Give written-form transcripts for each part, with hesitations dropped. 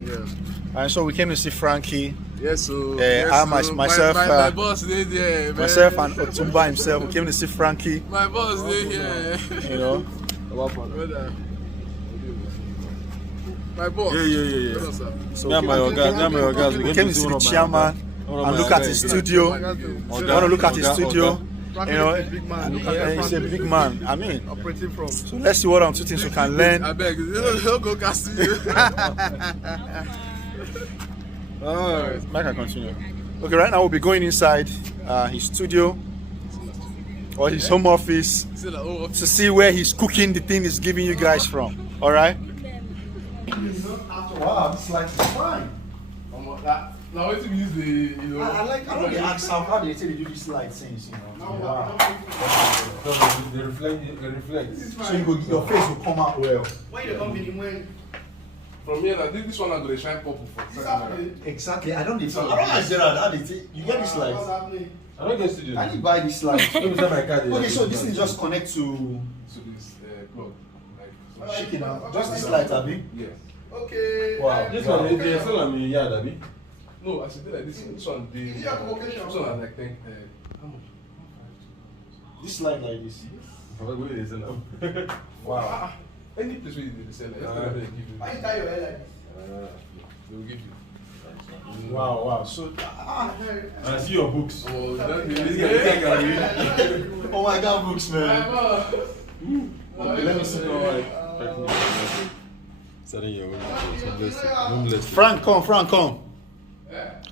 Yeah. And so we came to see Frankie. Yes, so myself, my boss did here. Myself and Otumba himself, we came to see Frankie. My boss did here. You know. My boss. Yeah. So we came to see the chairman and look at his studio. Want to look at his studio. You know, he's a big man. I mean, Operating from. so let's see what two things we can learn. I beg, don't go cast me. Mike, I continue. Okay, right now we'll be going inside his studio or his home office to see where he's cooking the thing he's giving you guys from. All right. Wow, this light is fine. Now what to use the I like the ask how they say they do this light things, Wow. They reflect. So your face will come out well. When you come in when from here, I think this one I'm gonna shine purple for. Exactly. I don't ask Gerald how they say you get this light. I don't get studio. I need to buy this light. Okay, so this is just connect to this plug. check it out. Just this light, Abi? Yes. Okay. Wow. This one is still on me, yeah, Abi. No, I said like this one. This one I like think how much? This light like this. Wow. Any place where you did sell it, they give you. Why you tie your hair like this? They will give you. Wow. So I see your books. Oh, oh my God, books, man. Let me see. Frank, come.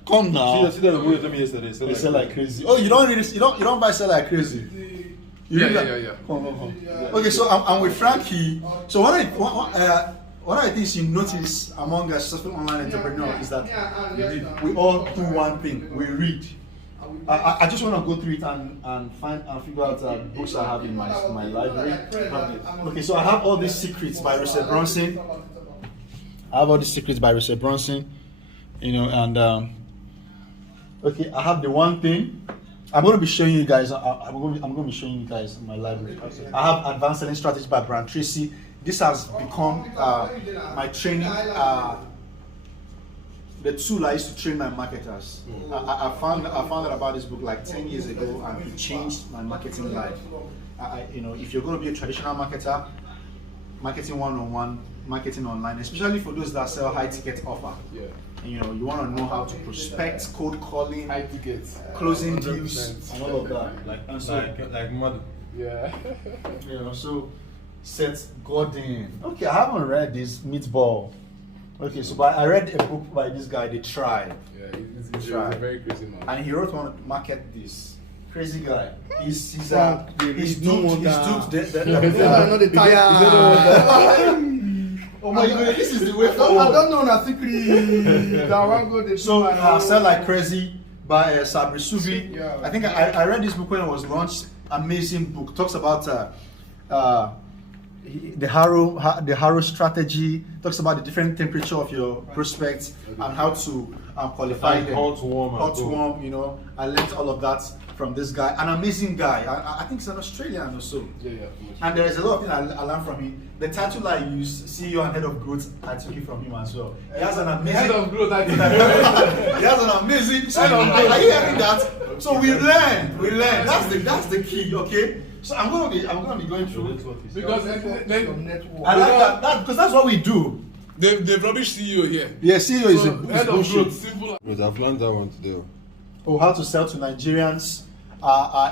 Come now. See that the way you told me yesterday. They sell like crazy. Oh, you don't buy sell like crazy. Yeah. Come. Okay, so I'm with Frankie. So one of the things you notice among a successful online entrepreneur is that we all do one thing: we read. I just want to go through it and figure out books I have in my library. Okay, so I have all these secrets by Russell Brunson. And okay, I have the one thing. I'm going to be showing you guys. I'm going to be showing you guys my library. I have Advanced Selling Strategy by Brian Tracy. This has become my training. The tool I used to train my marketers. I found out about this book like 10 years ago, and it changed my marketing life. If you're going to be a traditional marketer, marketing one-on-one, marketing online, especially for those that sell high-ticket offer. Yeah. You want to know how to prospect, cold calling, High tickets, closing deals, and all of that. Like model. Yeah. So Seth Godin. Okay, I haven't read this Meatball. Okay, so but I read a book by this guy, The Tribe. Yeah, he's a very crazy man. And he wrote one to market this. Crazy guy. He's duped the tire. Oh my God, this is the way forward. I don't know nothing. So Sell Like Crazy by Sabri Subi. Yeah. I think I read this book when it was launched. Amazing book. Talks about the Harrow strategy. Talks about the different temperature of your prospects and how to qualify them. Hot, warm. I learned all of that from this guy, an amazing guy. I think he's an Australian or so. Yeah. And there is a lot of things I learned from him. The title I used, CEO and Head of Growth, I took it from him as well. He has an amazing Head of Growth. he has an amazing Head of Growth. Are you hearing that? So we learn. That's the key, okay? So I'm gonna be going through Because I like that because that's what we do. they've rubbish CEO here. Yeah, CEO is a Head of bullshit. Growth, simple. But I've learned that one today. Oh, how to sell to Nigerians.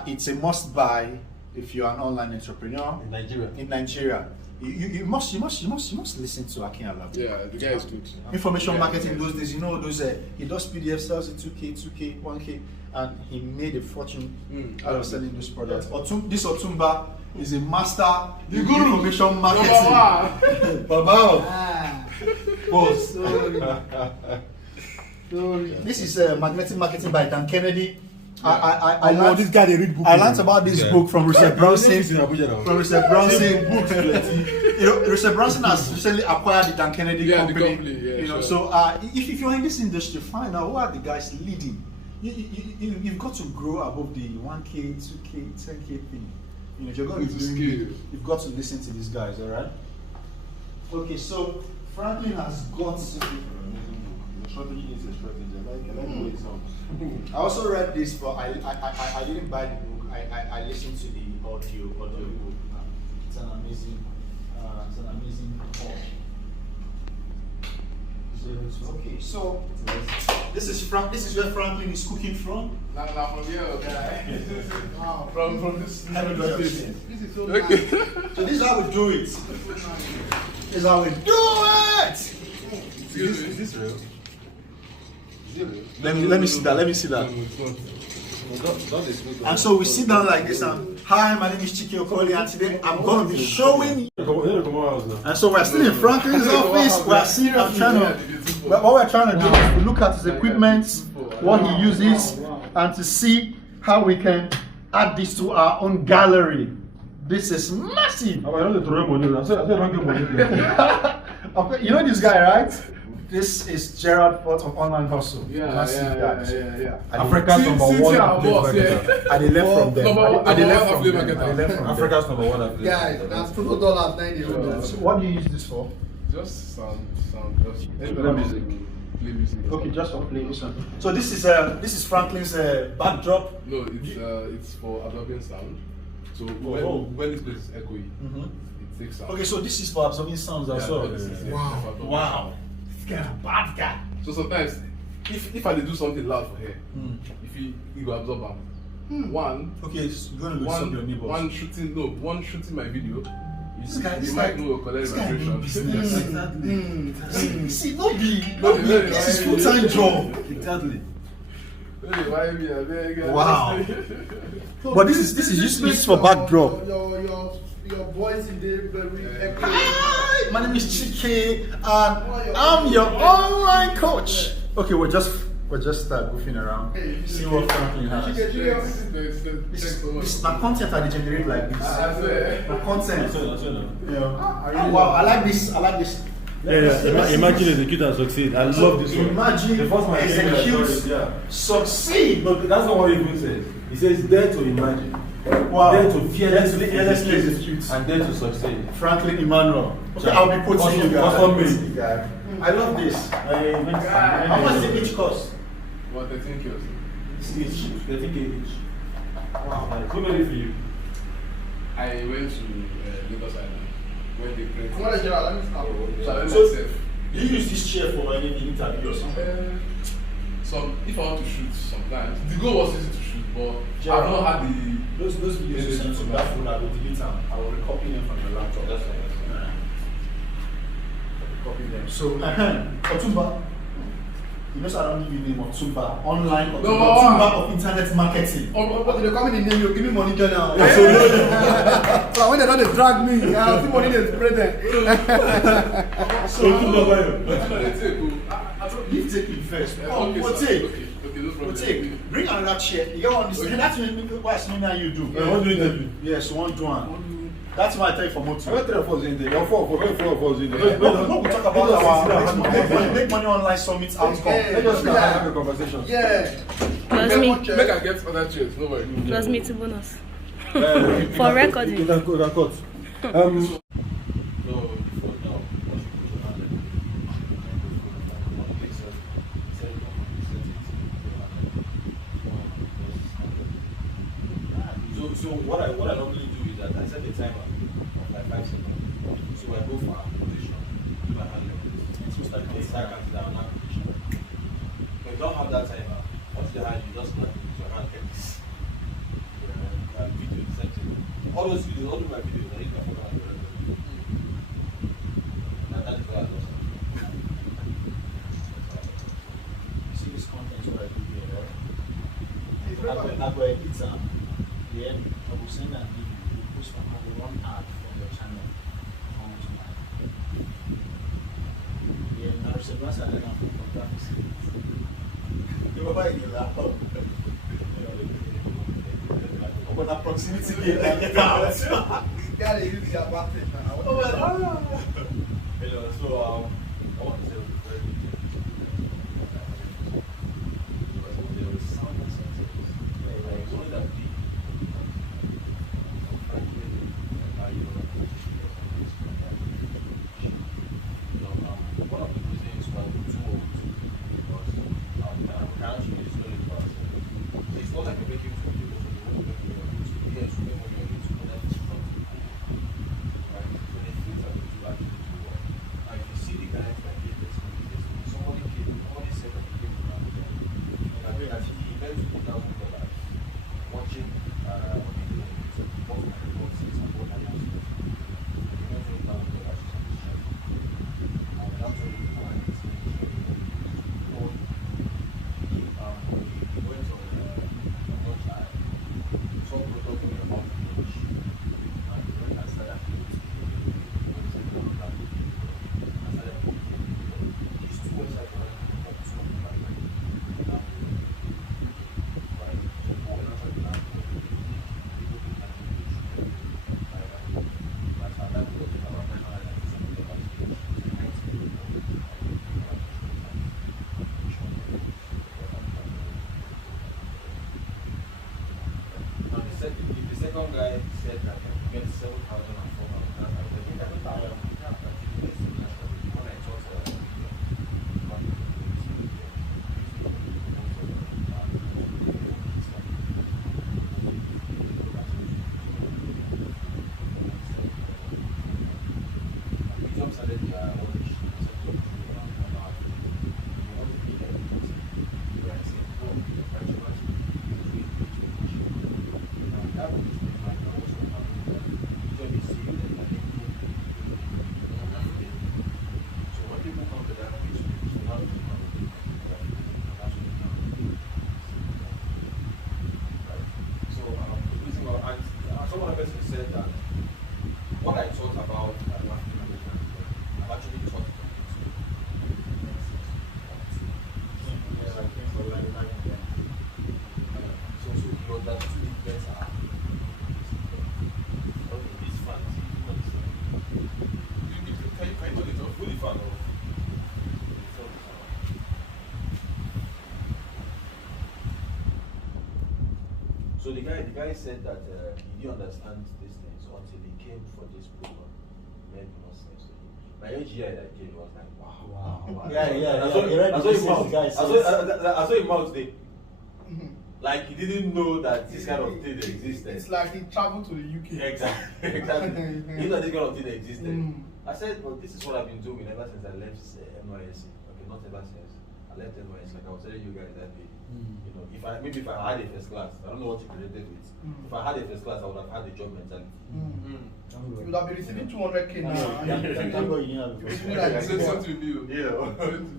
It's a must buy if you're an online entrepreneur In in Nigeria. You must listen to Akin Alabi. Yeah, the guy is good. Information marketing those days, those he does PDF, sells it 2K, 1K, and he made a fortune out of selling those products. This Otumba is a master in information marketing. Baba. Boss. This is Magnetic Marketing by Dan Kennedy. I learned this guy they read book. I learned about this book from Russell Brunson. Russell Brunson has recently acquired the Dan Kennedy company. So if you're in this industry, find out who are the guys leading. You've got to grow above the 1K, 2K, 10K thing. If you're going to be doing, you've got to listen to these guys. All right. Okay, so Franklin has got strategy needs a strategy. I like the way it sounds. I also read this, but I didn't buy the book. I listened to the audio book. It's an amazing book. Okay, so this is where Franklin is cooking from. Now from here, okay. From this. This is so nice. So this is how we do it. This is how we do it. Is this real? Is it real? Let me see that. Let me see that. No, it's not. And so we sit down like this and hi, my name is Chike Okoli, and today I'm going to be showing you. And so we're still in Franklin's office. We're sitting and trying to. What we're trying to do is to look at his equipment, what he uses, and to see how we can add this to our own gallery. This is massive. I don't throw money. I said You know this guy, right? This is Gerald from Online Hustle. Yeah. Africa's number one. And they left from them. Africa's number one. Guys, that's $2.90. So what do you use this for? Just sound, just Play music. Play music. Okay, just for play this one. So this is Franklin's backdrop. No, it's for absorbing sound. So when this place is echoey, it takes sound. Okay, so this is for absorbing sounds as well. Wow. This guy a bad guy. So sometimes, if I do something loud for her, if you go absorb them. One. Okay, so you're gonna disturb your neighbors. One shooting my video. This guy You might know collect vibration. See, this is full-time job. Exactly. Wow. But this is used for backdrop. Your voice in the very echo. Hi, my name is Chike, and I'm your online coach. Okay, we're just goofing around. See what Franklin has. This my content I generate like this. My content. Wow, I like this. Yeah. Imagine execute and succeed. I love this one. Imagine execute, succeed. No, that's not what he even says. He says dare to imagine. Wow. Dare to fearlessly execute. and dare to succeed. Franklin Emmanuel. Okay, I'll be putting you guys. I love this. How much did each cost? What, 13 kilos? Each. 13K each. Wow. Too many for you. I went to Lagos Island when they print. What is your let me stop. So I went So, myself. Do you use this chair for any interview or something? If I want to shoot sometimes, the goal was easy to shoot, but I've not had the. Those videos you send to that phone, I will delete them. I will recopy them from the laptop. That's right. Copy them. So, Otumba. You know, I don't give you the name of Otumba. Online Otumba of internet marketing. Okay, they come in the name, you give me money now. Yeah. So when they don't drag me, I'll see money is present. So, you take it first. Okay, We'll sir. take. Okay, no problem. We'll take. Bring another chair. You get one. Okay. That's what you do. What do you interview? Yes, one to one. That's why I tell you for motor. I went 3 of us in there. You're 4 of us in there. No, we talk about our make money online summit outcome. Let's just have a conversation. Yeah. Plus me. Make I get other chairs, no worry. Plus me to bonus. For recording. You can cut. So what I normally do is that I set a timer of like 5 seconds. So I go for application, do my hand like this. So start the second down application. When you don't have that timer, once the hand you just start with your hand like this. Video Dissected. All those videos, all of my videos, I hit my phone and that is what I do. You see this content what I do here, right? I go edit them. Then I will send that video. You post one ad from your channel onto mine. Yeah, now it's a glass I don't have to graphics. You were buying the laptop. But that proximity game, I get out. Gotta use your button now. So I want to say very second guy said that he gets 7,000 and 4,000. I think I don't know. When I talked So the guy said that he didn't understand these things until he came for this program. It made more sense to him. My AGI that came was like, wow. Yeah. I saw him out today. Like he didn't know that this kind of thing existed. It's like he traveled to the UK. Exactly. He knew that this kind of thing existed. I said, well, this is what I've been doing ever since I left NYSC. Okay, not ever since. I left NYSC, like I was telling you guys that day. You know, if I had a first class, I don't know what you created with. If I had a first class, I would have had a job mentality. You would have been receiving 200K now.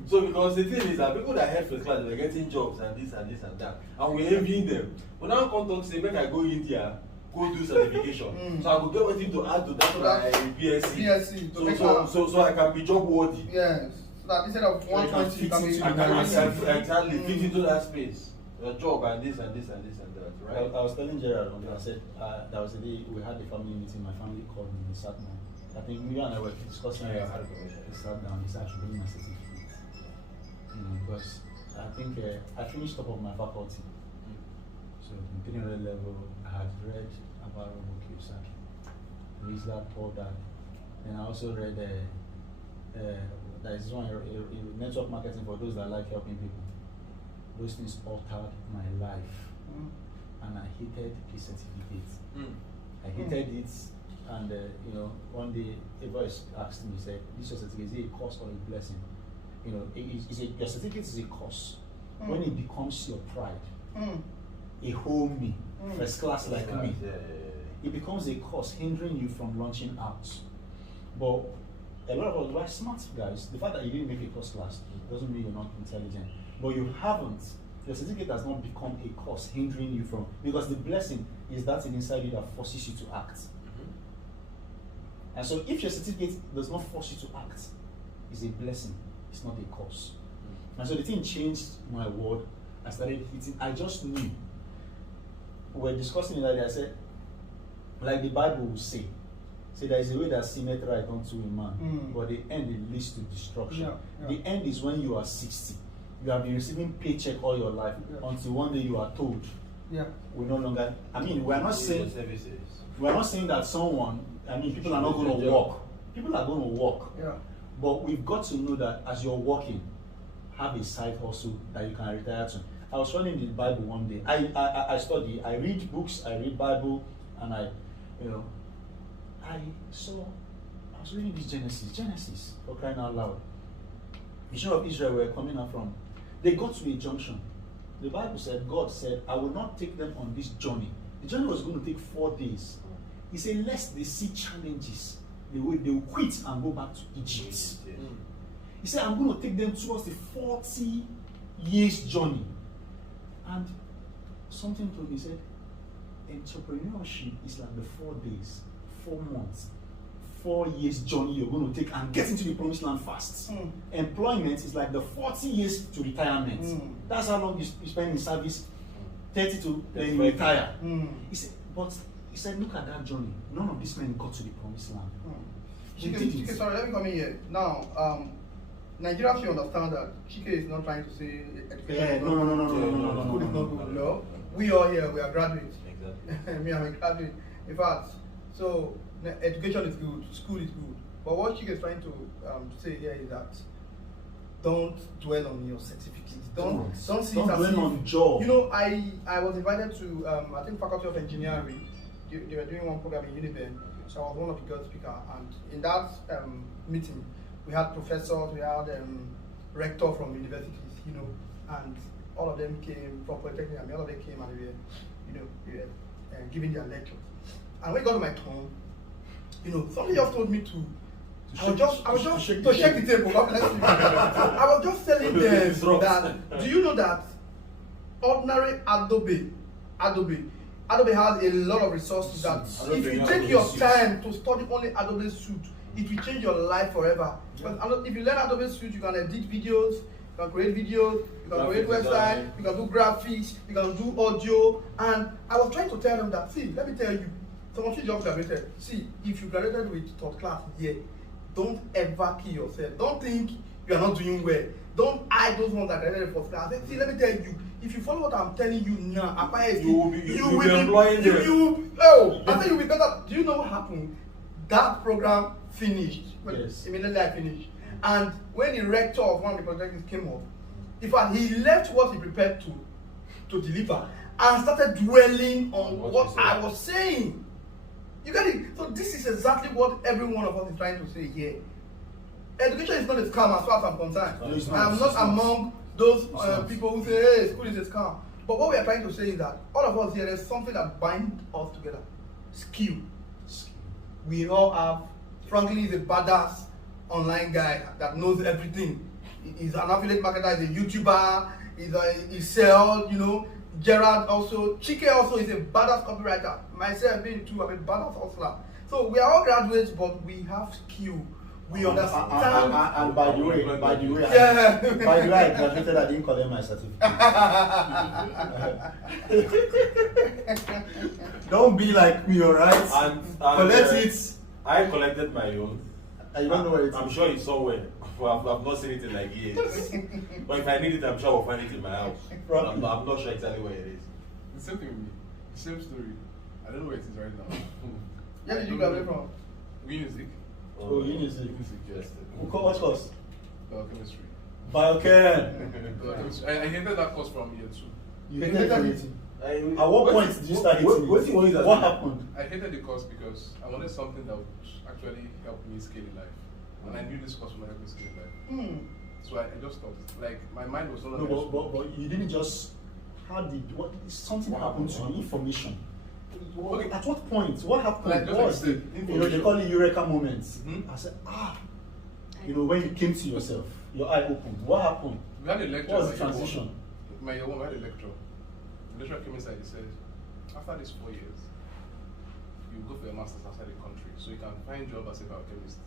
So because the thing is that people that have first class, they're getting jobs and this and this and that, and we're envying them. But now come talk say, make I go India, go do certification. So I will get everything to add to that my BSc. So I can be job worthy. Yes. So that instead of 120, you can be exactly fit into that space. Your job and this and this and this and that, right? I was telling Gerald, I said that was the day we had a family meeting. My family called me, they sat down. I think you and I were discussing it. They sat down, they started to bring my certificate. Because I think I finished top of my faculty. So in 300 level, I had read about Robert Kiyosaki, Rich Dad, Poor Dad. And I also read there is one network marketing for those that like helping people. Those things altered my life, and I hated the certificate. I hated it, and one day a voice asked me, said, "This your certificate, is it a course or a blessing?" Your certificate is a course. When it becomes your pride, a whole me, first class like me, it becomes a course hindering you from launching out. But a lot of us, we're smart guys. The fact that you didn't make a course class doesn't mean you're not intelligent. But you haven't. Your certificate has not become a course hindering you from, because the blessing is that thing inside you that forces you to act. And so if your certificate does not force you to act, it's a blessing, it's not a course. And so the thing changed my world. I started hitting, I just knew. We're discussing it that day, I said, like the Bible will say there is a way that seemeth right unto a man, but the end it leads to destruction. The end is when you are 60. You have been receiving paycheck all your life until one day you are told, we no longer. I mean, we are not saying that someone. I mean, people are not going to work. People are going to work. But we've got to know that as you're working, have a side hustle that you can retire to. I was running the Bible one day. I study. I read books. I read Bible, and I was reading this Genesis, for crying out loud. The children of Israel were coming out from. They got to a junction. The Bible said, God said, I will not take them on this journey. The journey was going to take 4 days. He said, lest they see challenges, they will quit and go back to Egypt. He said, I'm going to take them towards the 40 years journey. And something told me, he said, entrepreneurship is like the 4 days, 4 months, 4 years journey you're going to take and get into the promised land fast. Employment is like the 40 years to retirement. That's how long you spend in service, 30 to then you retire. He said, look at that journey. None of these men got to the promised land. Chike, sorry, let me come in here. Now, Nigeria should understand that Chike is not trying to say education. No. School is not good. No. We all here, we are graduates. Exactly. Me, I'm a graduate. In fact, so education is good, school is good. But what Chike is trying to say here is that don't dwell on your certificates. Don't see it as dwell on job. You know, I was invited to I think Faculty of Engineering. They were doing one program in Uniben, so I was one of the guest speakers. And in that meeting, we had professors, we had rector from universities, you know, and all of them came from Polytechnic, and all of them came and they were giving their lectures. And when it got to my turn, you know, somebody just told me to I was just to shake the table. God bless you. I was just telling them that, do you know that ordinary Adobe has a lot of resources that if you take your time to study only Adobe Suite, it will change your life forever. Because if you learn Adobe Suite, you can edit videos, you can create videos, you can create websites, you can do graphics, you can do audio. And I was trying to tell them that, see, let me tell you, some of you just graduated. See, if you graduated with third class, don't ever kill yourself. Don't think you are not doing well. Don't eye those ones that graduated first class. See, let me tell you, if you follow what I'm telling you now, you will be employing them. I think you'll be better. Do you know what happened? That program finished. Yes. Immediately I finished. And when the rector of one of the projects came up, in fact, he left what he prepared to deliver and started dwelling on what I was saying. You get it? So this is exactly what every one of us is trying to say here. Education is not a scam as far as I'm concerned. I am not among those people who say, hey, school is a scam. But what we are trying to say is that all of us here, there's something that binds us together. Skill. We all have, Frankie is a badass online guy that knows everything. He's an affiliate marketer, he's a YouTuber, he sells, you know. Gerald also, Chike also is a badass copywriter. Myself being too, I'm a badass hustler. So we are all graduates, but we have skill. We understand. And by the way, I graduated, I didn't collect my certificate. Don't be like me, alright? And collect it. I collected my own. You don't know where it is. I'm sure it's somewhere. I've not seen it in like years. But if I need it, I'm sure I'll find it in my house. I'm not sure exactly where it is. The same thing with me. The same story. I don't know where it is right now. Where did you graduate from? Music. Oh, Music. Yes. What course? Biochemistry. Biochem. Biochemistry. I hated that course from year 2. You hated it. At what point did you start hating it? What happened? I hated the course because I wanted something that would actually help me scale in life. And I knew this course would help me scale in life. So I just stopped. Like, my mind was not. No, but you didn't just. Something happened to you? Information. Okay. At what point? What happened? They call it Eureka moments. I said, when you came to yourself, your eye opened. What happened? We had a lecture. What was the transition? My year 1, we had a lecture. The lecturer came inside, he said, after these 4 years, you go for your master's outside the country, so you can find job as a biochemist.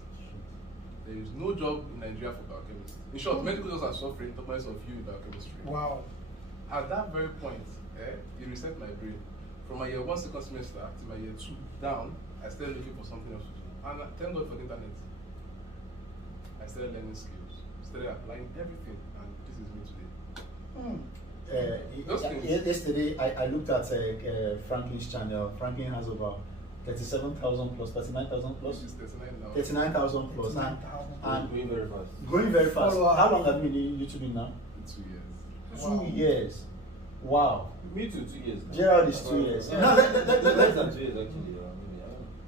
There is no job in Nigeria for biochemists. In short, medical doctors are suffering because of you in biochemistry. Wow. At that very point, it reset my brain. From my year 1 second semester to my year 2 down, I started looking for something else to do. And thank God for the internet. I started learning skills, started applying everything, and this is me today. Yesterday, I looked at Frankie's channel. Frankie has over 37,000 plus, 39,000 plus. 39,000 plus. And Going very fast. Going very fast. How long have you been in YouTube now? 2 years. 2 years. Wow. Me too, 2 years. Gerald is 2 years. Yeah. Less than 2 years actually.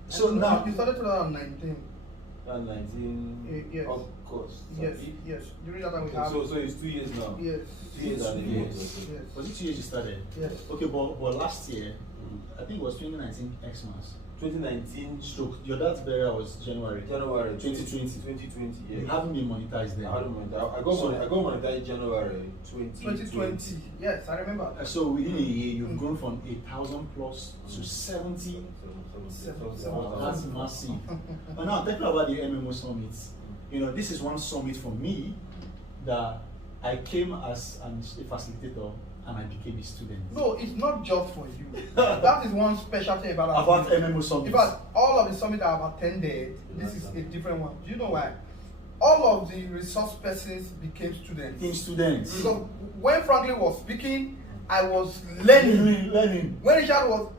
So now you started 2019. 19. Yes. Of course. Yes. During that time we have. So it's 2 years now. Yes. 2 years and a years. Yes. Was it 2 years you started? Yes. Okay, but last year, I think it was 2019 Xmas. 2019 stroke. Your dad's burial was January 2020. 2020, yeah. You haven't been monetized then. I got monetized January 2020. Yes, I remember. So within a year, you've grown from 8,000 plus to 70. That's massive. And now talking about the MMO summits, this is one summit for me that I came as a facilitator and I became a student. No, it's not just for you. That is one special thing about MMO summits. In fact, all of the summits I have attended, this is a different one. Do you know why? All of the resource persons became students. Because when Frankie was speaking, I was learning. Learning. When Richard was,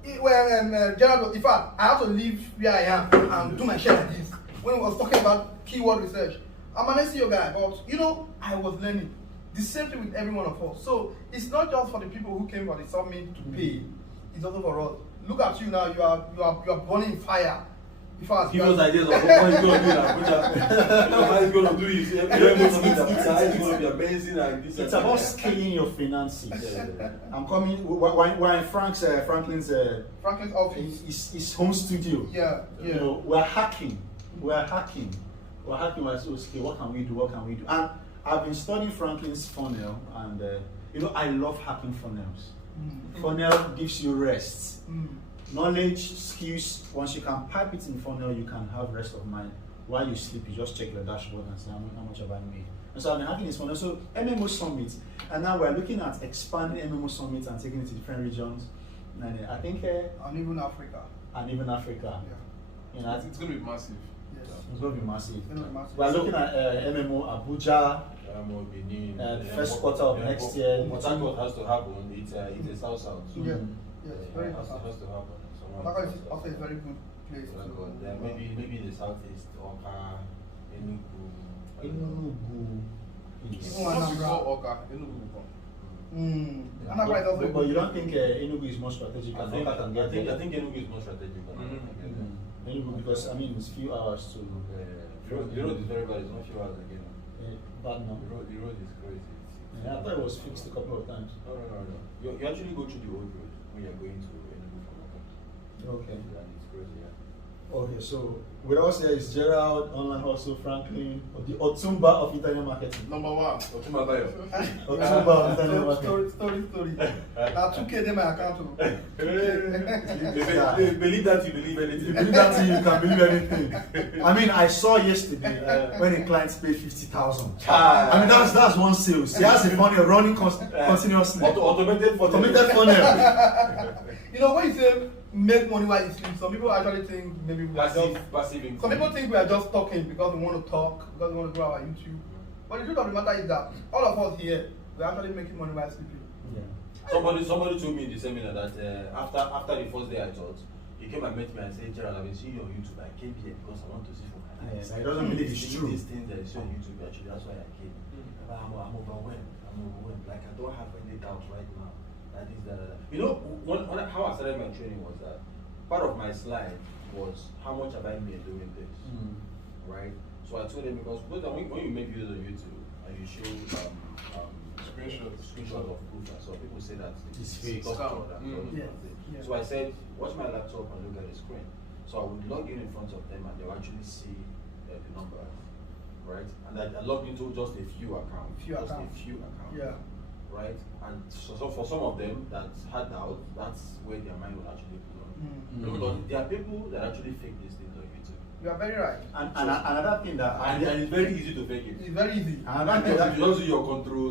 Gerald was, in fact, I had to leave where I am and do my shit like this. When he was talking about keyword research, I'm an SEO guy, but you know, I was learning. The same thing with every one of us. So it's not just for the people who came for the summit to pay. It's also for us. Look at you now. You are burning fire. Give us ideas of what you're going to do now. What you're going to do is it's going to be amazing. And It's about scaling your finances. I'm coming. We're in Franklin's office. His home studio. Yeah. You know, we're hacking. We're hacking. We're so okay, what can we do? What can we do? And I've been studying Franklin's funnel, and you know, I love hacking funnels. Funnel gives you rest. Knowledge, skills, once you can pipe it in funnel, you can have rest of mind. While you sleep, you just check the dashboard and say, how much have I made? And so I've been hacking this funnel. So MMO Summit, and now we're looking at expanding MMO Summit and taking it to different regions. And I think... and even Africa. Yeah. You know, It's going to be massive. Yes. It's going to be massive. Massive. We're looking at MMO Abuja, first quarter of next year. What has to happen, it's a south-south. So Yeah. Yes, very it has important. to happen. Dhaka is also a very good place. Maybe in the southeast, Oka, Enugu. Even Once you Anambra. go Oka, Enugu will come. Anambra is also But you don't think Enugu is more strategic? I think Enugu is more strategic. Enugu, because I mean it's few hours to. The road is very bad. It's not few hours again. Bad now. The road is crazy. Yeah, I thought it was fixed a couple of times. No. You actually go through the old road when you're going to Enugu from Oka. Okay. And it's crazy, yeah. Okay, so with us here is Gerald, online hustle, Franklin, the Otumba of Italian marketing. Number one, Otumba Tayo. Otumba of Italian marketing. Story. Now 2K in my account. They believe that you believe anything. You believe that you can believe anything. I mean, I saw yesterday when a client paid 50,000. I mean, that's one sales. He has a funnel running continuously. Automated funnel. You know, when you say make money while you sleep, some people actually think maybe we are just passive income. some people think we are just talking because we want to talk, because we want to grow our YouTube. But the truth of the matter is that all of us here, we're actually making money while sleeping. Yeah. Somebody told me in the seminar that after the first day I taught, he came and met me and said, Gerald, I've been seeing you on YouTube. I came here because I want to see for my eyes. Yes, I don't believe it's true. These things that I see on YouTube, actually, that's why I came. I'm overwhelmed. Like, I don't have any doubts right now. You know, how I started my training was that part of my slide was how much have I made doing this, right? So I told them, because when you make videos on YouTube and you show screenshots of proof, and so people say that it's fake. Yes. So I said, watch my laptop and look at the screen. So I would log in front of them and they'll actually see the numbers, right? And I logged into just a few accounts. Yeah. Right? And so for some of them that had doubt, that's where their mind will actually put on. Because there are people that actually fake these things on YouTube. You are very right. And another thing that and it's very easy to fake it. It's very easy. Another thing that you just do your control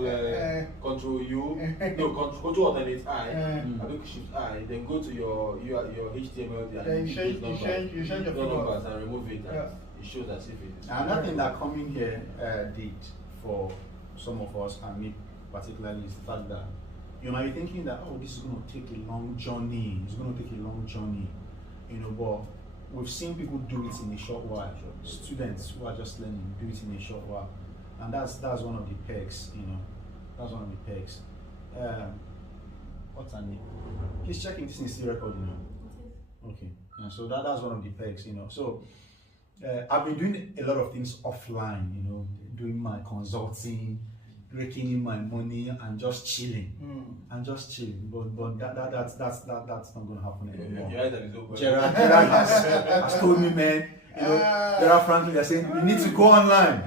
control alternate I, and look shift I, then go to your HTML and you change your numbers and remove it, and it shows as if it is. Another thing that coming here did for some of us, and me particularly, is the fact that you might be thinking that, oh, this is going to take a long journey. It's going to take a long journey, you know. But we've seen people do it in a short while. Students who are just learning do it in a short while, and that's one of the perks, you know. That's one of the perks. What's her name? Please check if this is still recording now. Okay. Yeah, so that's one of the perks, you know. So I've been doing a lot of things offline, you know, doing my consulting, raking in my money, and just chilling, But that's not going to happen anymore. Gerald has told me, man. You know, Gerald Franklin, they're saying you need to go online.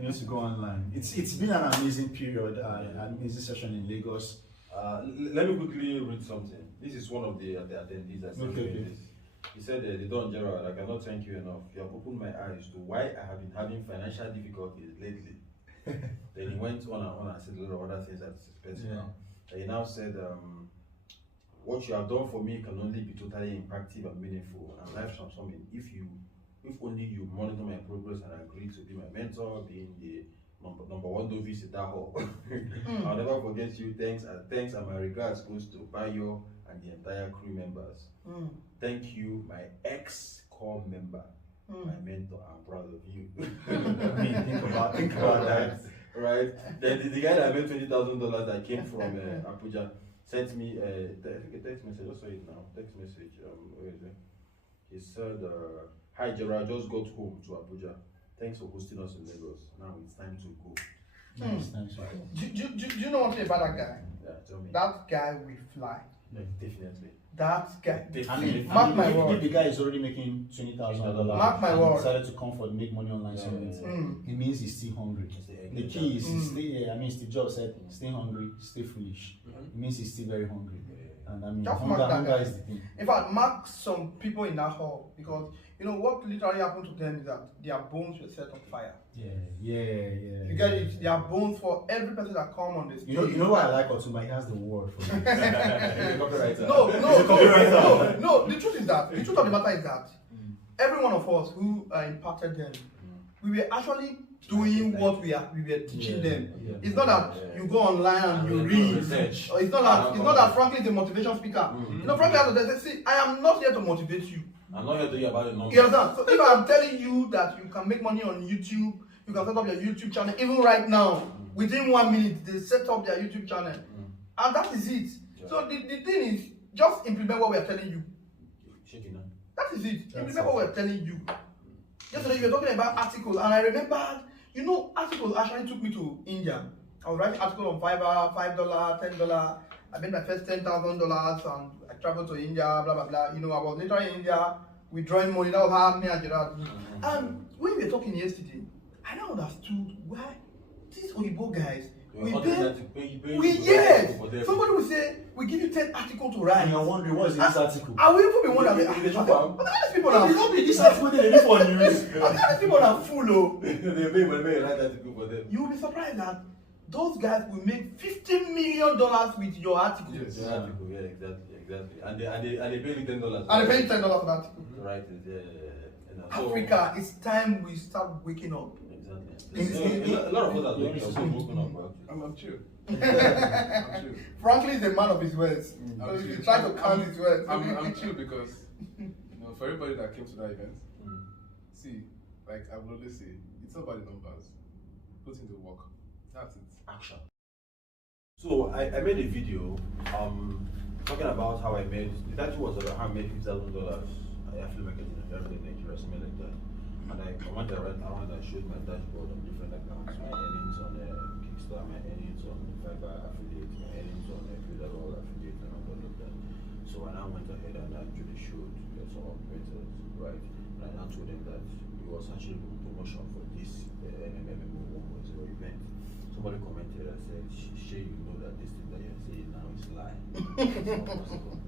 You need to go online. It's been an amazing period, an amazing session in Lagos. Let me quickly read something. This is one of the attendees that said this. He said, Don Gerald, I cannot thank you enough. You have opened my eyes to why I have been having financial difficulties lately. Then he went on and said a lot of other things that's personal. And he now said, what you have done for me can only be totally impactful and meaningful and life transforming if only you monitor my progress and agree to be my mentor, being the Number one, don't visit that hall. I'll never forget you. Thanks and my regards goes to Bayo and the entire crew members. Thank you, my ex-core member, my mentor. I'm proud of you. I mean, think about that. Right? The guy that made $20,000 that came from Abuja sent me a text message. I'll say it now. Text message. Where is it? He said, "Hi Gerald, just got home to Abuja. Thanks for hosting us in Lagos. Now it's time to go." Do you know one thing about that guy? Yeah, tell me. That guy will fly. Definitely. That guy. Mark my if word. the guy is already making $20,000, Mark my word. decided to come for make money online summit, it means he's still hungry. The key is Steve Jobs said, stay hungry, stay foolish. It means he's still very hungry. And I mean, Just mark that hunger guy. is the thing. In fact, mark some people in that hall, because you know what literally happened to them is that their bones were set on fire. You get it? Their bones for every person that come on this. You know what I like Otumba? He has the word for you. Copywriter. No. The truth of the matter is that every one of us who impacted them, we were actually doing what we were teaching them. It's not that you go online and you read. Research. Or it's not that Frankie is a motivation speaker. You know, Frankie has to say, I am not here to motivate you. I'm not here to hear about the numbers. You understand? So if I'm telling you that you can make money on YouTube, you can set up your YouTube channel, even right now, within 1 minute, they set up their YouTube channel. And that is it. So the thing is, just implement what we are telling you. That is it. Implement what we are telling you. Yesterday you were talking about articles, and I remembered, you know, articles actually took me to India. I was writing articles on Fiverr, $5, $10. I made my first $10,000 and I traveled to India, blah, blah, blah. You know, I was literally in India withdrawing money. That was how me and Gerald. And when we were talking yesterday, I now understood why these Oyibo guys, somebody will say, we give you 10 articles to write. And you're wondering, what is this article? I will even be wondering, these people are this article they this one news. these people are full, oh. They may write article for them. You will be surprised that those guys will make $15 million with your article. Yes, your article, yeah, exactly. And they pay you $10. And they pay you $10 for the article. Right, Africa, it's time we start waking up. Exactly. A lot of us are waking up, bro. I'm chill. Franklin is a man of his words. So if you try to count his words. I'm chill because, you know, for everybody that came to that event, see, like I would always say, it's not about the numbers. Put in the work. That's it. Action. So I made a video talking about how I made, the title was how I made $50,000 affiliate marketing in Nigeria, something like that. And I went around and showed my dashboard on different accounts, my earnings on Kickstarter, my earnings on Fiverr affiliate, my earnings on Federal affiliate, and all of that. So I now went ahead and actually showed some operators, right? And I now told them that it was actually a promotion for this MMO 1.0 event. Somebody commented and said, "Shay, you know that this thing that you're saying now is lie." It's not possible.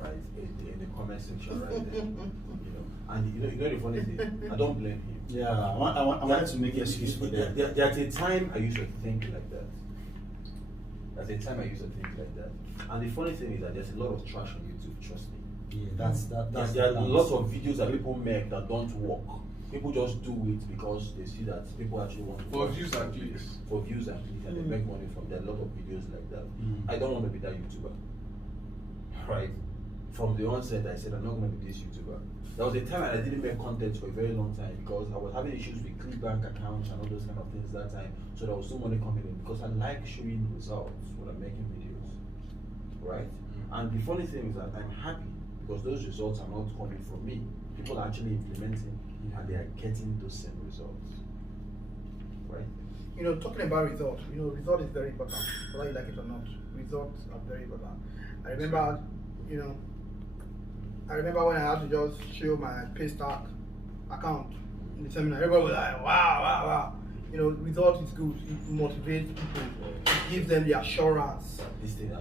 Right, in the comment section, right there, you know. And you know the funny thing, I don't blame him. Yeah, I wanted to make an excuse for that. There's a time I used to think like that. And the funny thing is that there's a lot of trash on YouTube, trust me. Yeah, there are lots of videos that people make that don't work. People just do it because they see that people actually want to For views and clicks. For views and clicks, and they make money from there. A lot of videos like that. I don't want to be that YouTuber. Right? From the onset, I said I'm not going to be this YouTuber. There was a time I didn't make content for a very long time because I was having issues with ClickBank accounts and all those kind of things that time. So there was no money coming in because I like showing results when I'm making videos, right? And the funny thing is that I'm happy because those results are not coming from me. People are actually implementing and they are getting those same results, right? You know, talking about results, you know, result is very important, whether you like it or not. Results are very important. I remember, you know, when I had to just show my Paystack account in the seminar, everybody was like, wow. You know, result is good. It motivates people. It gives them the assurance that this thing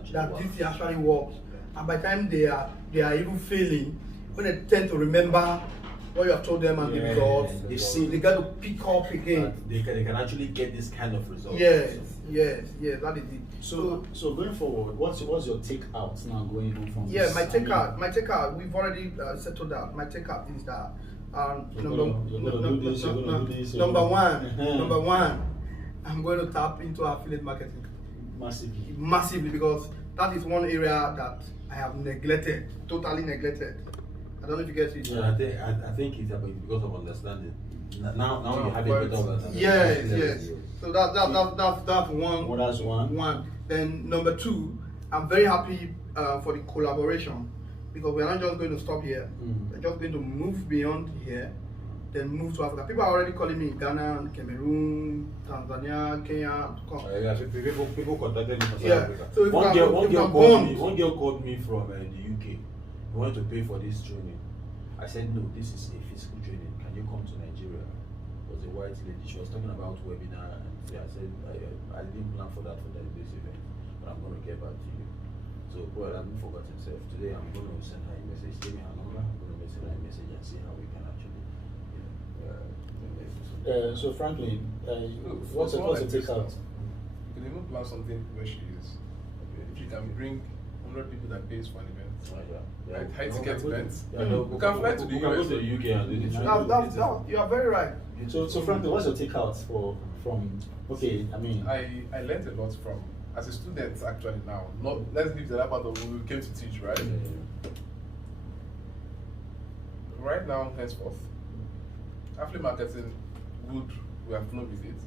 actually works. And by the time they are even failing, when they tend to remember what you have told them and the results, they got to pick up again. They can actually get this kind of result. Yes, that is it. So going forward, what's your take out now going on from yeah, this? my take out, we've already settled that. My take out is that number one, I'm going to tap into affiliate marketing Massively. because that is one area that I have neglected, totally neglected. I don't know if you get it. Yeah, I think it's because of understanding. Now you have a better understanding. Yes. So that's one. Well, that's one. One. Then number two, I'm very happy for the collaboration because we're not just going to stop here. We're just going to move beyond here, then move to Africa. People are already calling me Ghana, Cameroon, Tanzania, Kenya. Yeah, people contacted me from South Yeah. Africa. So if One you girl called me from the UK. He wanted to pay for this training. I said, no, this is a physical training. Can you come to Nigeria? It was a white lady. She was talking about webinar. And I said, I didn't plan for that for this event, but I'm going to get back to you. So, boy, I haven't forgotten himself. Today, I'm going to send her a message. Give me her number. I'm going to send her a message and see how we can actually, So Franklin, what's the take out? You can even plan something where she is. If you can bring 100 people that pays for an event. Right, high ticket events. We can fly to the US. Go to the UK and do the training. You are very right. So Franklin, what's your take out from? Okay, I mean, I learned a lot from as a student actually now. Let's leave the other part of when we came to teach, right? Right now, henceforth, affiliate marketing, good. We have flown with it,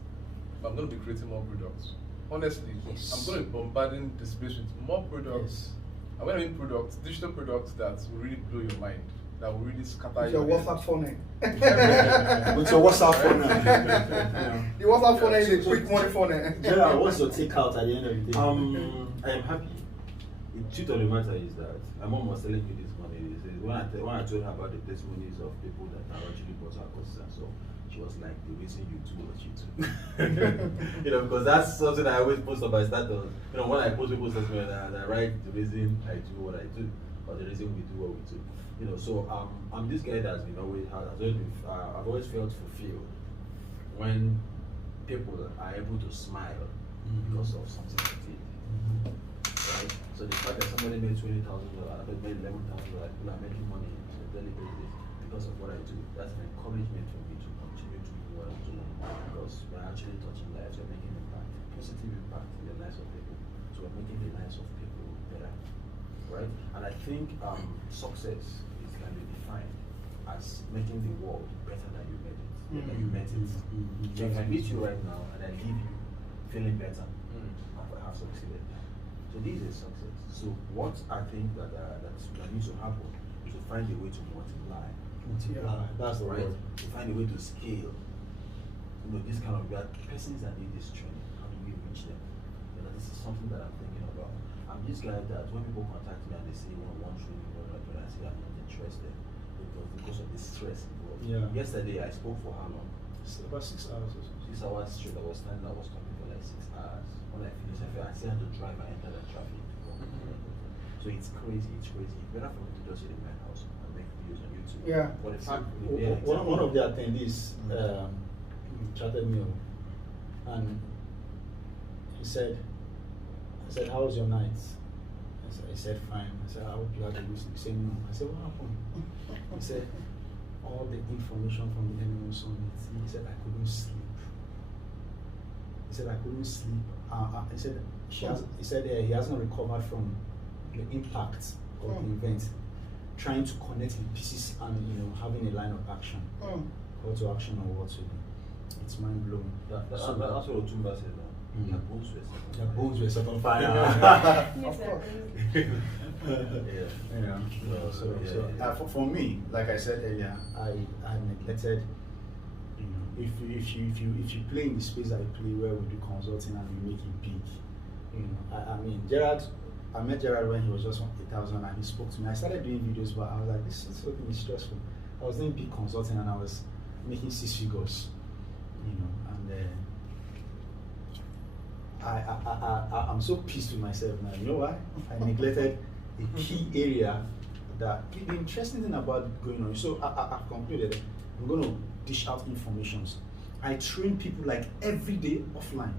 but I'm going to be creating more products. Honestly, I'm going to be bombarding the space with more products. And when I mean products, digital products that will really blow your mind, that will really scatter Your your WhatsApp funnel. with your WhatsApp funnel. The WhatsApp funnel is a quick money funnel. Gerald, what's your take out at the end of the day? I am happy. The truth of the matter is that my mom was telling me this morning. When I told her about the testimonies of people that are actually bought our courses and so, she was like, the reason you do what you do. Because that's something I always post on my status. When I post people's testimony, I write the reason I do what I do, or the reason we do what we do. So I'm this guy that has been I've always felt fulfilled when people are able to smile because of something I did. Right? So the fact that somebody made $20,000, another made $11,000, people are making money on a daily basis because of what I do. That's an encouragement for me to continue to do what I'm doing because we're actually touching lives, we're making impact, positive impact in the lives of people. So we're making the lives of people better, right? And I think success can be defined as making the world better than you made it. Than you met it. So if I meet you right now and I leave you feeling better, I have succeeded. So this is success. So what I think that needs to happen is to find a way to multiply. That's the right. word. To find a way to scale. This kind of persons that need this training. How do we reach them? This is something that I'm thinking about. I'm this guy that when people contact me and they say one training, I say I'm not interested because of the stress involved. Yeah. Yesterday I spoke for how long? About 6 hours or so. 6 hours straight. I was standing, I was talking for like 6 hours. When I finished, I still had to drive and enter the traffic. So it's crazy. It's better for me to just sit in my house and make videos on YouTube. Yeah. One of the attendees chatted me up and he said, how was your night? He said, fine. I said, I hope you had a good sleep. He said, no. I said, what happened? He said, all the information from the enemy was on it. He said, I couldn't sleep. He said, I couldn't sleep. He said he hasn't recovered from the impact of the event. Trying to connect the pieces and having a line of action. Call to action or what to do. It's mind blowing. That's what Otumba said now. Their bones were set on fire. Yes, For me, like I said earlier, I neglected. If you play in the space that I play, where we do consulting and we make it big, I mean, I met Gerald when he was just on 8,000 and he spoke to me. I started doing videos, but I was like, this whole thing is stressful. I was doing big consulting and I was making 6 figures, and I'm so pissed with myself now. You know why? I neglected a key area that the interesting thing about going on. So I've concluded I'm going to dish out informations. I train people like every day offline,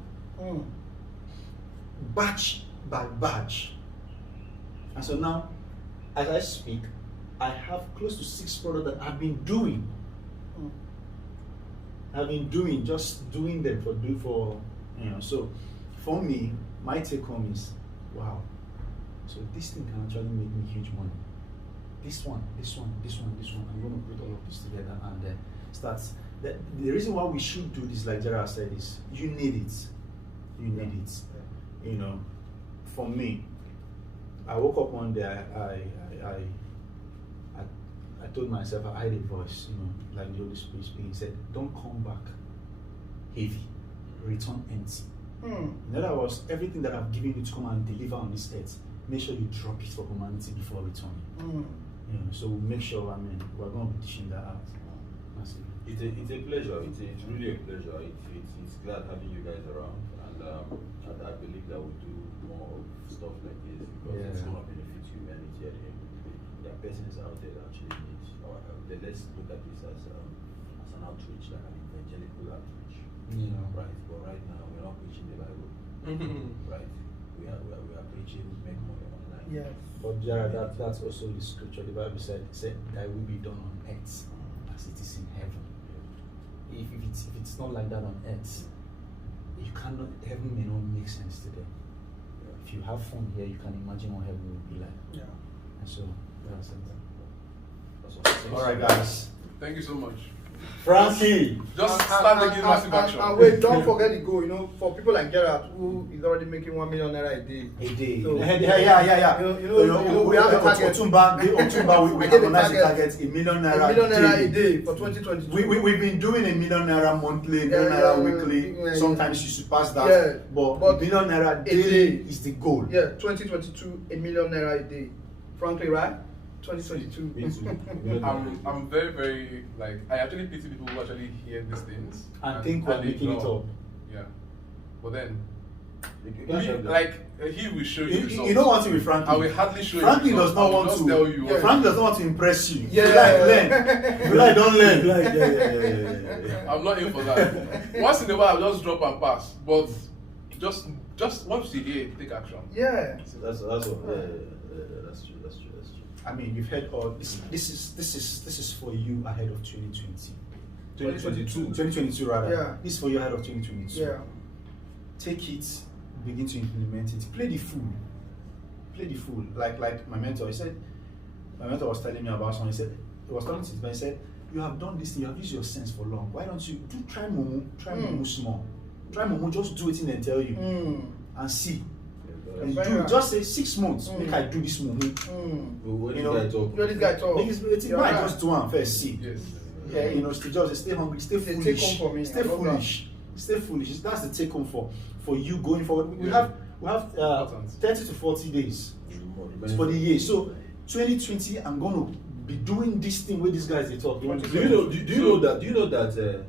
batch by batch. And so now, as I speak, I have close to 6 products that I've been doing. Just doing them for You know, so for me, my take home is, wow, so this thing can actually make me huge money. This one, I'm going to put all of this together and start. The reason why we should do this, like Gerald said, is you need it. You need it. You know, for me, I woke up one day, I told myself, I had a voice, you know, like the Holy Spirit speaking, he said, don't come back heavy, return empty. In other words, everything that I've given you to come and deliver on this earth, make sure you drop it for humanity before returning. You know, so make sure, I mean, we're going to be dishing that out. It's a pleasure. It's really a pleasure. It's glad having you guys around, and I believe that we'll do more of stuff like this because it's going to benefit humanity. At the end of the day, there are persons out there that actually need our help. Let's look at this as an outreach, like an evangelical outreach. Right? But right now we're not preaching the Bible. Right? We are preaching make money online. Yes. But Jared, that's also the scripture. The Bible said that will be done on earth as it is in heaven. If it's not like that on earth, heaven may not make sense today. If you have fun here, you can imagine what heaven will be like. Yeah. And so that's it. That's All right, guys. Thank you so much. Frankie. Just start taking massive action. And wait, don't forget the goal. You know, for people like Gerald, who is already making $1 million a day. A day. So, Yeah. You know, we have a target. October, we harmonize the target, $1 million $1 million a day for 2022. We've been doing $1 million monthly, $1 million weekly. Sometimes you surpass that. Yeah, but $1 million daily is the goal. Yeah, 2022, $1 million a day. Frankly, right? 2022. I'm very, very, like, I actually pity people who actually hear these things and think we're making it up. Yeah. But then, he will show you results. You don't want to be Frankie. I will hardly show Frankie you does not want to tell you. Yeah. Frankie does not want to impress you. Yeah. You like learn. You like don't learn. Yeah. I'm not in for that. Once in a while, I'll just drop and pass. But just once you hear, take action. Yeah. So that's what. That's true. I mean, you've heard all this. This is for you ahead of 2020. 2022 rather. Yeah. This is for you ahead of 2022. Yeah. Take it, begin to implement it. Play the fool. Like my mentor. My mentor was telling me about something. He was talking to his man. He said, you have done this thing. You have used your sense for long. Why don't you try Momo? Try Momo small. Try Momo. Just do it in and tell you, and see. And do just say 6 months. Make I do this Momo. What You know, This guy talk. It's might just do one first. See. Yes. Yeah, you know, just stay hungry, stay It's a foolish. take home for me. Stay foolish. Stay foolish. That's the take home for you going forward. We have 30 to 40 days for the year. So 2020, I'm going to be doing this thing where these guys they talk. Do you know that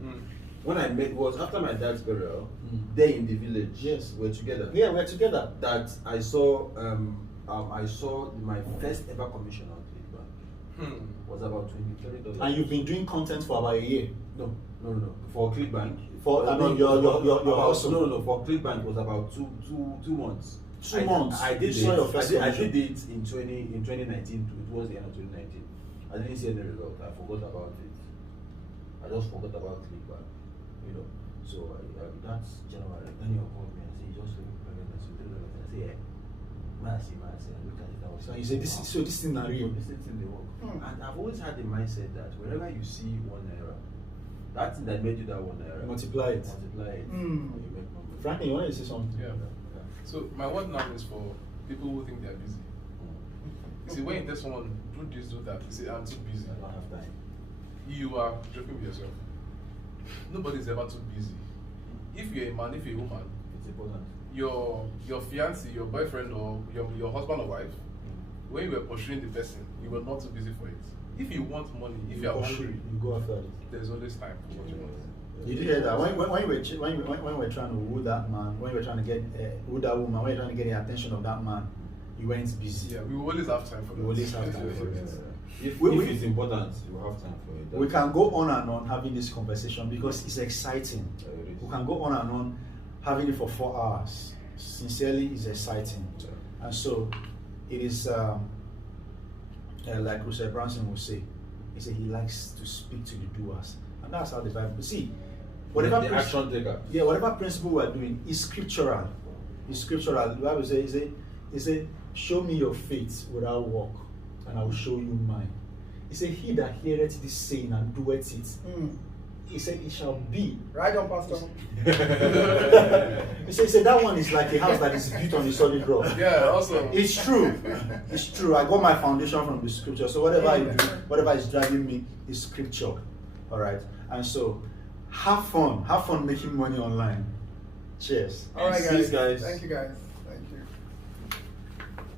when I met, it was after my dad's burial, there in the village. Yes, we're together. Yeah, we're together. That I saw my first ever commission on ClickBank. Was about $20. And you've been doing content for about a year. No. For ClickBank. For I mean, your hustle. No. For ClickBank was about two months. 2 months. I did You saw your it. first I commission. did it in 2019. Towards the end of 2019. I didn't see any result. I forgot about it. I just forgot about ClickBank. You know. So that's January. Then you called me and said, you just look pregnant. I say, yeah. Mercy. Look at it. So you say this thing not real. This thing they work. And I've always had the mindset that whenever you see $1, that thing that made you that $1, Multiply it. and you make money. Frankie, you want to say something? Yeah. So my word now is for people who think they are busy. You see, when you tell someone, do this, do that, you say, I'm too busy. I don't have time. You are joking with yourself. Nobody's ever too busy. If you're a man, if you're a woman, It's important. your fiancé, your boyfriend, or your husband or wife, when you were pursuing the person, you were not too busy for it. If you want money, if you are hungry, you go after it. there's always time for what you want. You did hear that when we were trying to woo that man, when we were trying to get woo that woman, when we were trying to get the attention of that man, you weren't busy. Yeah, we will always have time for that. We always have time for it. If it's important, you have time for it. We can go on and on having this conversation because it's exciting. We can go on and on having it for 4 hours. Sincerely, it's exciting. And so it is like Russell Branson would say. He said he likes to speak to the doers, and that's how the Bible. See, whatever the action taker. Yeah, whatever principle we are doing is scriptural. It's scriptural. The Bible says, show me your faith without work, and I will show you mine. He said, he that heareth this saying and doeth it, he said, it shall be. Right on, Pastor. He said, that one is like a house that is built on a solid rock. Yeah, also. It's true. It's true. I got my foundation from the scripture. So whatever I do, whatever is driving me is scripture. All right. And so, have fun. Have fun making money online. Cheers. All right, Peace, guys. guys. Thank you, guys.